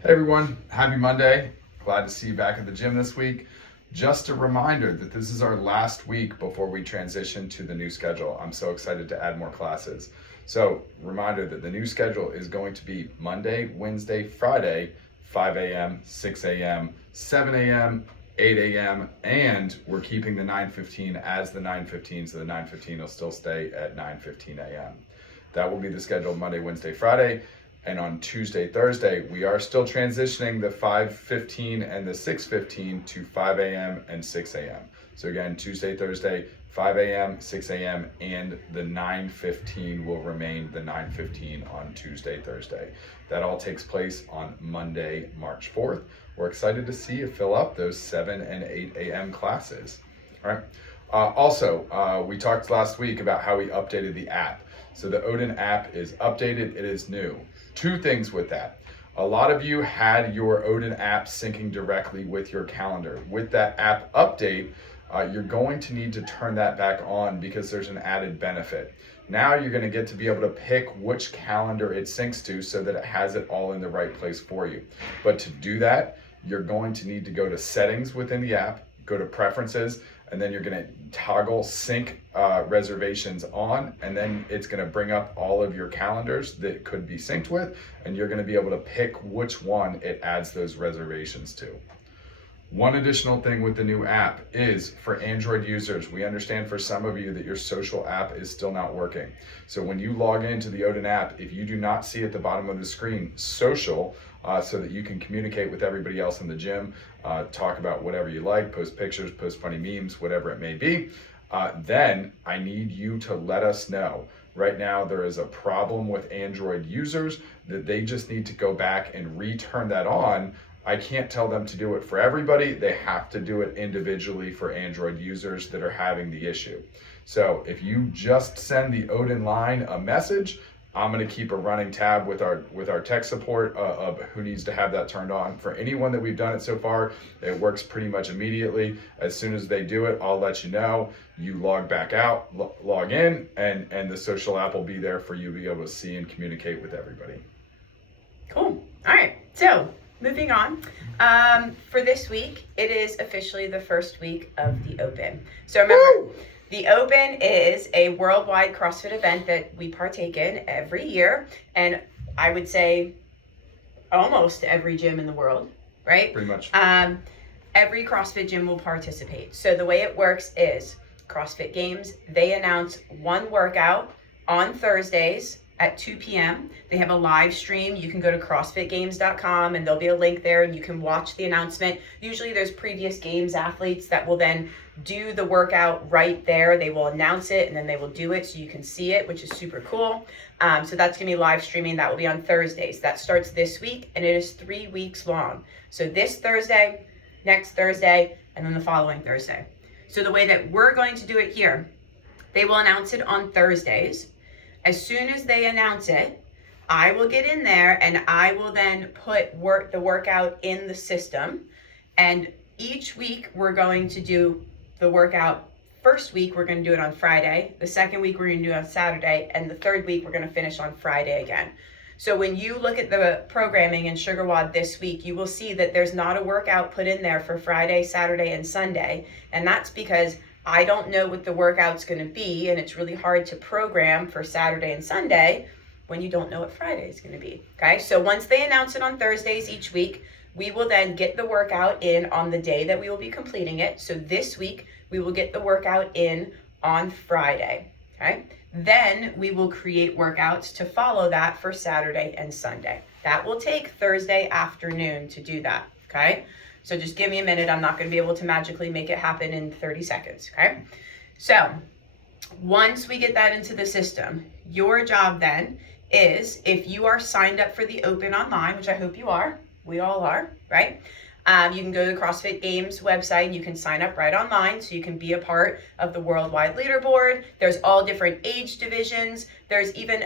Hey everyone, happy Monday. Glad to see you back at the gym this week. Just a reminder that this is our last week before we transition to the new schedule. I'm so excited to add more classes. So, reminder that the new schedule is going to be Monday, Wednesday, Friday, 5 a.m., 6 a.m., 7 a.m., 8 a.m., and we're keeping the 9:15 as the 9:15, so the 9:15 will still stay at 9:15 a.m. That will be the schedule Monday, Wednesday, Friday. And on Tuesday, Thursday, we are still transitioning the 5:15 and the 6:15 to 5 a.m. and 6 a.m. So again, Tuesday, Thursday, 5 a.m., 6 a.m., and the 9:15 will remain the 9:15 on Tuesday, Thursday. That all takes place on Monday, March 4th. We're excited to see you fill up those 7 and 8 a.m. classes. All right. Also, we talked last week about how we updated the app. So the Odin app is updated, it is new. Two things with that. A lot of you had your Odin app syncing directly with your calendar. With that app update, you're going to need to turn that back on because there's an added benefit. Now you're going to get to be able to pick which calendar it syncs to so that it has it all in the right place for you. But to do that, you're going to need to go to settings within the app, go to preferences, and then you're going to toggle sync reservations on, and then it's going to bring up all of your calendars that could be synced with, and you're going to be able to pick which one it adds those reservations to. One additional thing with the new app is for Android users, we understand for some of you that your social app is still not working. So when you log into the Odin app, if you do not see at the bottom of the screen social, so that you can communicate with everybody else in the gym, talk about whatever you like, post pictures, post funny memes, whatever it may be, then I need you to let us know. Right now, there is a problem with Android users that they just need to go back and return that on. I can't tell them to do it for everybody. They have to do it individually for Android users that are having the issue. So if you just send the Odin line a message, I'm going to keep a running tab with our tech support of who needs to have that turned on. For anyone that we've done it so far, it works pretty much immediately. As soon as they do it, I'll let you know. You log back out, log in, and the social app will be there for you to be able to see and communicate with everybody. Cool. All right. So moving on. For this week, it is officially the first week of the Open. So remember, Woo! The Open is a worldwide CrossFit event that we partake in every year, and I would say almost every gym in the world, right? Pretty much. Every CrossFit gym will participate. So the way it works is CrossFit Games, they announce one workout on Thursdays at 2 p.m. They have a live stream. You can go to CrossFitGames.com and there'll be a link there and you can watch the announcement. Usually there's previous games athletes that will then do the workout right there. They will announce it and then they will do it so you can see it, which is super cool. So that's gonna be live streaming. That will be on Thursdays. That starts this week and it is 3 weeks long. So this Thursday, next Thursday, and then the following Thursday. So the way that we're going to do it here, they will announce it on Thursdays. As soon as they announce it, I will get in there and I will then put the workout in the system. And each week we're going to do the workout. First week, we're going to do it on Friday. The second week, we're going to do it on Saturday. And the third week, we're going to finish on Friday again. So when you look at the programming in SugarWOD this week, you will see that there's not a workout put in there for Friday, Saturday, and Sunday. And that's because I don't know what the workout's going to be, and it's really hard to program for Saturday and Sunday when you don't know what Friday is going to be. Okay, so once they announce it on Thursdays each week, we will then get the workout in on the day that we will be completing it. So this week, we will get the workout in on Friday. Okay, then we will create workouts to follow that for Saturday and Sunday. That will take Thursday afternoon to do that. Okay. So just give me a minute. I'm not going to be able to magically make it happen in 30 seconds, okay? So once we get that into the system, your job then is, if you are signed up for the Open online, which I hope you are, we all are, right? You can go to the CrossFit Games website and you can sign up right online so you can be a part of the worldwide leaderboard. There's all different age divisions. There's even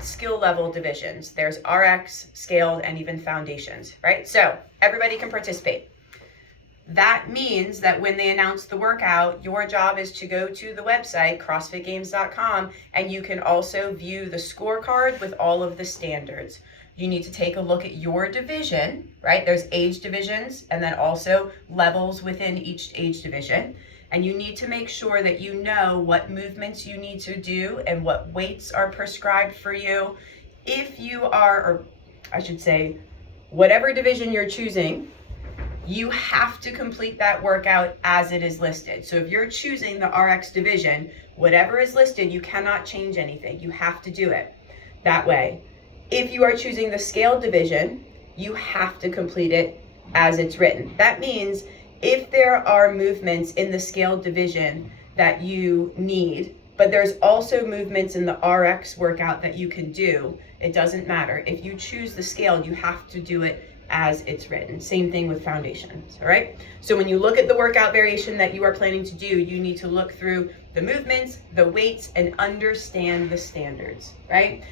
skill level divisions. There's RX, scaled, and even foundations, right? So everybody can participate. That means that when they announce the workout, your job is to go to the website, CrossFitGames.com, and you can also view the scorecard with all of the standards. you need to take a look at your division, right? There's age divisions and then also levels within each age division. And you need to make sure that you know what movements you need to do and what weights are prescribed for you. If you are, or I should say, whatever division you're choosing, you have to complete that workout as it is listed. So if you're choosing the RX division, whatever is listed, you cannot change anything. You have to do it that way. If you are choosing the scaled division, you have to complete it as it's written. That means if there are movements in the scaled division that you need, but there's also movements in the RX workout that you can do, it doesn't matter. If you choose the scaled, you have to do it as it's written. Same thing with foundations, all right? So when you look at the workout variation that you are planning to do, you need to look through the movements, the weights, and understand the standards, right?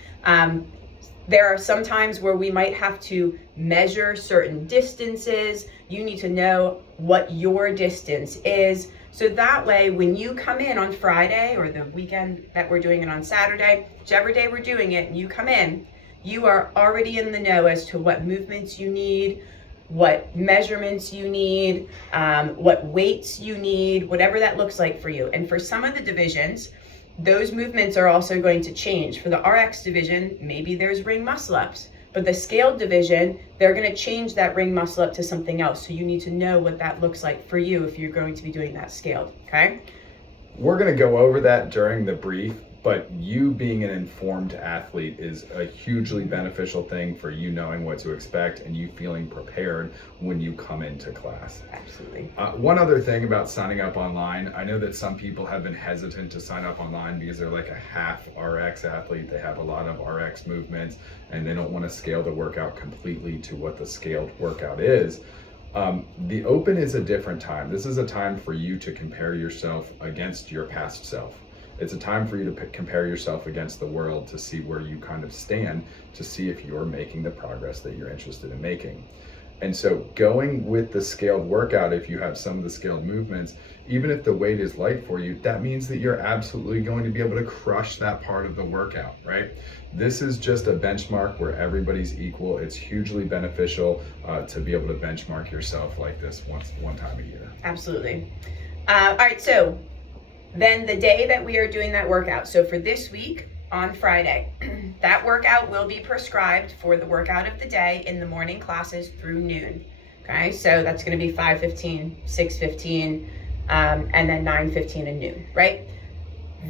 There are some times where we might have to measure certain distances. You need to know what your distance is. So that way, when you come in on Friday or the weekend that we're doing it on Saturday, whichever day we're doing it, and you come in, you are already in the know as to what movements you need, what measurements you need, what weights you need, whatever that looks like for you. And for some of the divisions, those movements are also going to change. For the RX division, maybe there's ring muscle ups, but the scaled division, they're going to change that ring muscle up to something else. So you need to know what that looks like for you if you're going to be doing that scaled, okay? We're going to go over that during the brief, but you being an informed athlete is a hugely beneficial thing for you knowing what to expect and you feeling prepared when you come into class. Absolutely. One other thing about signing up online, I know that some people have been hesitant to sign up online because they're like a half RX athlete. They have a lot of RX movements and they don't want to scale the workout completely to what the scaled workout is. The open is a different time. This is a time for you to compare yourself against your past self. It's a time for you to compare yourself against the world to see where you kind of stand, to see if you're making the progress that you're interested in making. And so going with the scaled workout, if you have some of the scaled movements, even if the weight is light for you, that means that you're absolutely going to be able to crush that part of the workout, right? This is just a benchmark where everybody's equal. It's hugely beneficial to be able to benchmark yourself like this one time a year. Absolutely. All right, so then the day that we are doing that workout, so for this week on Friday, that workout will be prescribed for the workout of the day in the morning classes through noon. Okay, so that's going to be 5:15, 6:15, and then 9:15 and noon, right?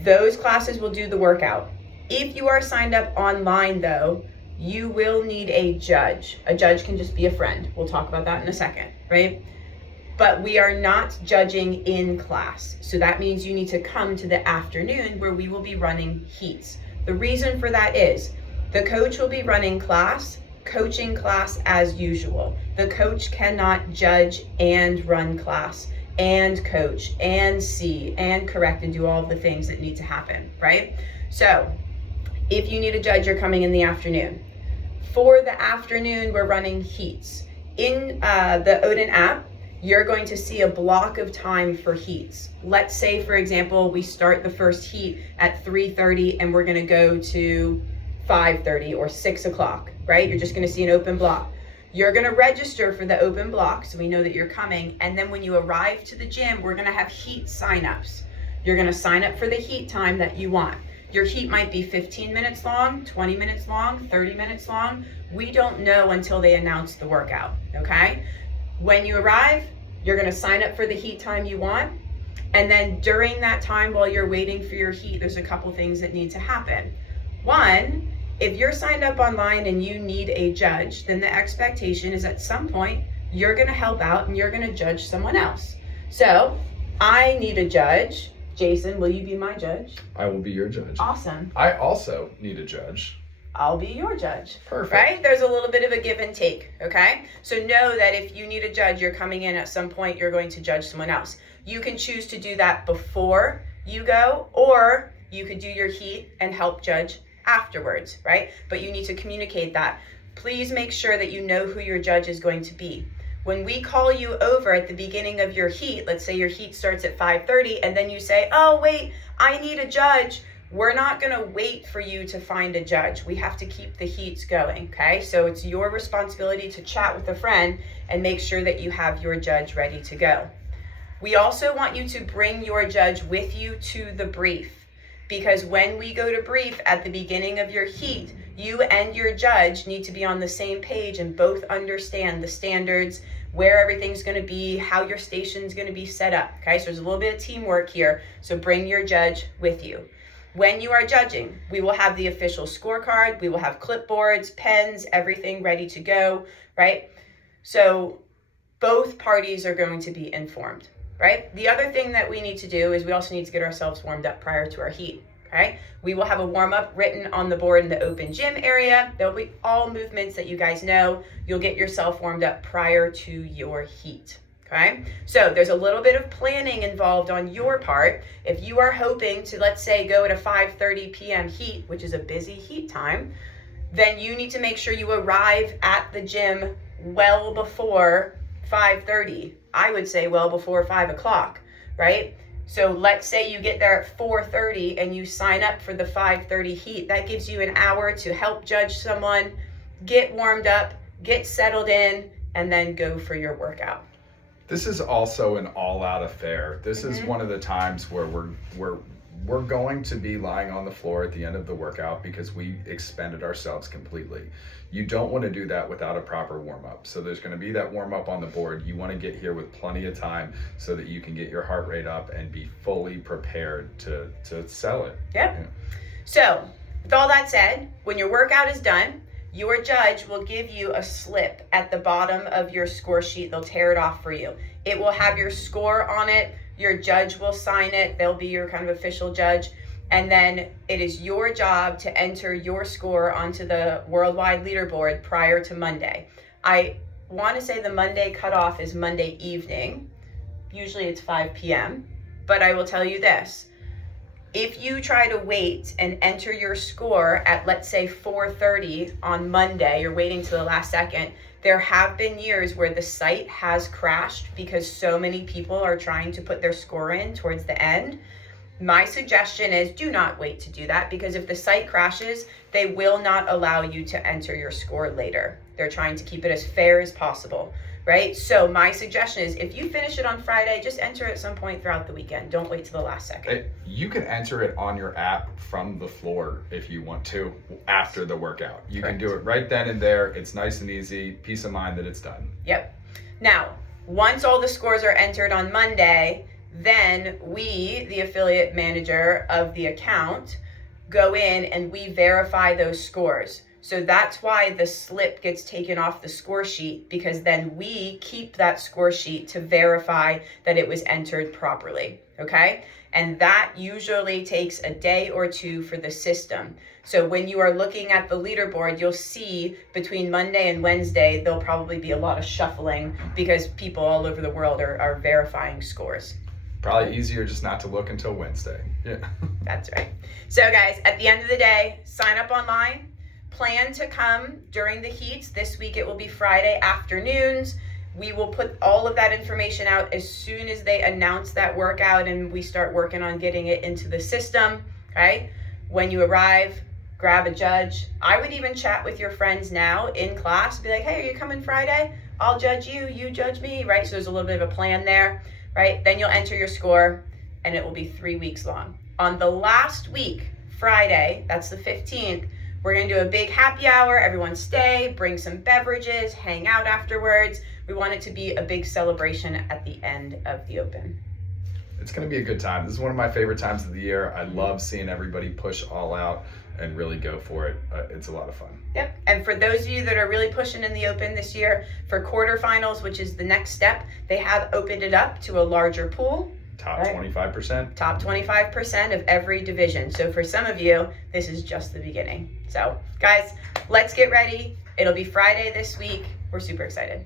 Those classes will do the workout. If you are signed up online though, you will need a judge. A judge can just be a friend. We'll talk about that in a second, right? But we are not judging in class. So that means you need to come to the afternoon where we will be running heats. The reason for that is the coach will be running class, coaching class as usual. The coach cannot judge and run class and coach and see and correct and do all of the things that need to happen, right? So if you need a judge, you're coming in the afternoon. For the afternoon, we're running heats. In the Odin app, you're going to see a block of time for heats. Let's say, for example, we start the first heat at 3:30 and we're gonna go to 5:30 or 6 o'clock, right? You're just gonna see an open block. You're gonna register for the open block so we know that you're coming, and then when you arrive to the gym, we're gonna have heat signups. You're gonna sign up for the heat time that you want. Your heat might be 15 minutes long, 20 minutes long, 30 minutes long. We don't know until they announce the workout, okay? When you arrive, you're gonna sign up for the heat time you want. And then during that time while you're waiting for your heat, there's a couple things that need to happen. One, if you're signed up online and you need a judge, then the expectation is at some point, you're gonna help out and you're gonna judge someone else. So I need a judge. Jason, will you be my judge? I will be your judge. Awesome. I also need a judge. I'll be your judge. Perfect. Right? There's a little bit of a give and take, okay? So know that if you need a judge, you're coming in at some point, you're going to judge someone else. You can choose to do that before you go, or you could do your heat and help judge afterwards, right? But you need to communicate that. Please make sure that you know who your judge is going to be. When we call you over at the beginning of your heat, let's say your heat starts at 5:30, and then you say, oh, wait, I need a judge. we're not going to wait for you to find a judge. We have to keep the heats going, okay? So it's your responsibility to chat with a friend and make sure that you have your judge ready to go. We also want you to bring your judge with you to the brief, because when we go to brief at the beginning of your heat, you and your judge need to be on the same page and both understand the standards, where everything's going to be, how your station's going to be set up, okay? So there's a little bit of teamwork here, so bring your judge with you. When you are judging, we will have the official scorecard, we will have clipboards, pens, everything ready to go, right? So both parties are going to be informed, right? The other thing that we need to do is we also need to get ourselves warmed up prior to our heat, okay? We will have a warm-up written on the board in the open gym area. There'll be all movements that you guys know. You'll get yourself warmed up prior to your heat. Okay, so there's a little bit of planning involved on your part. If you are hoping to, let's say, go at a 5:30 p.m. heat, which is a busy heat time, then you need to make sure you arrive at the gym well before 5:30. I would say well before 5 o'clock, right? So let's say you get there at 4:30 and you sign up for the 5:30 heat. That gives you an hour to help judge someone, get warmed up, get settled in, and then go for your workout. This is also an all-out affair. This is one of the times where we're going to be lying on the floor at the end of the workout because we expended ourselves completely. You don't want to do that without a proper warm-up. So there's going to be that warm-up on the board. You want to get here with plenty of time so that you can get your heart rate up and be fully prepared to sell it. Yep. Yeah. So with all that said, when your workout is done, your judge will give you a slip at the bottom of your score sheet. They'll tear it off for you. It will have your score on it. Your judge will sign it. They'll be your kind of official judge. And then it is your job to enter your score onto the worldwide leaderboard prior to Monday. I want to say the Monday cutoff is Monday evening. Usually it's 5 p.m. But I will tell you this. If you try to wait and enter your score at, let's say, 4:30 on Monday, you're waiting to the last second, there have been years where the site has crashed because so many people are trying to put their score in towards the end. My suggestion is do not wait to do that, because if the site crashes, they will not allow you to enter your score later. They're trying to keep it as fair as possible, right? So my suggestion is if you finish it on Friday, just enter at some point throughout the weekend. Don't wait to the last second. You can enter it on your app from the floor if you want to after the workout. You Correct. Can do it right then and there. It's nice and easy. Peace of mind that it's done. Yep. Now, once all the scores are entered on Monday, then we, the affiliate manager of the account, go in and we verify those scores. So that's why the slip gets taken off the score sheet, because then we keep that score sheet to verify that it was entered properly, okay? And that usually takes a day or two for the system. So when you are looking at the leaderboard, you'll see between Monday and Wednesday, there'll probably be a lot of shuffling because people all over the world are verifying scores. Probably easier just not to look until Wednesday. Yeah. That's right. So guys, at the end of the day, sign up online. Plan to come during the heats. This week it will be Friday afternoons. We will put all of that information out as soon as they announce that workout and we start working on getting it into the system, okay? When you arrive, grab a judge. I would even chat with your friends now in class, be like, hey, are you coming Friday? I'll judge you, you judge me, right? So there's a little bit of a plan there, right? Then you'll enter your score and it will be 3 weeks long. On the last week, Friday, that's the 15th, we're going to do a big happy hour. Everyone stay, bring some beverages, hang out afterwards. We want it to be a big celebration at the end of the Open. It's going to be a good time. This is one of my favorite times of the year. I love seeing everybody push all out and really go for it. It's a lot of fun. Yep. And for those of you that are really pushing in the Open this year, for quarterfinals, which is the next step, they have opened it up to a larger pool. Top 25%. Top 25% of every division. So for some of you, this is just the beginning. So guys, let's get ready. It'll be Friday this week. We're super excited.